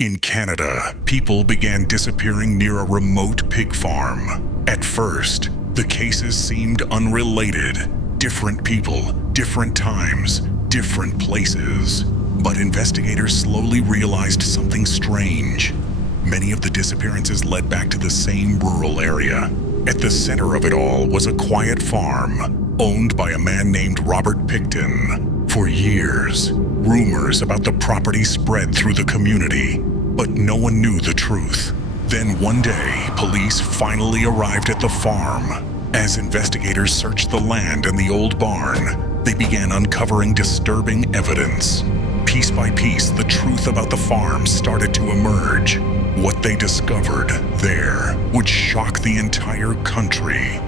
In Canada, people began disappearing near a remote pig farm. At first, the cases seemed unrelated. Different people, different times, different places. But investigators slowly realized something strange. Many of the disappearances led back to the same rural area. At the center of it all was a quiet farm, owned by a man named Robert Pickton. For years, rumors about the property spread through the community, but no one knew the truth. Then one day, police finally arrived at the farm. As investigators searched the land and the old barn, they began uncovering disturbing evidence. Piece by piece, the truth about the farm started to emerge. What they discovered there would shock the entire country.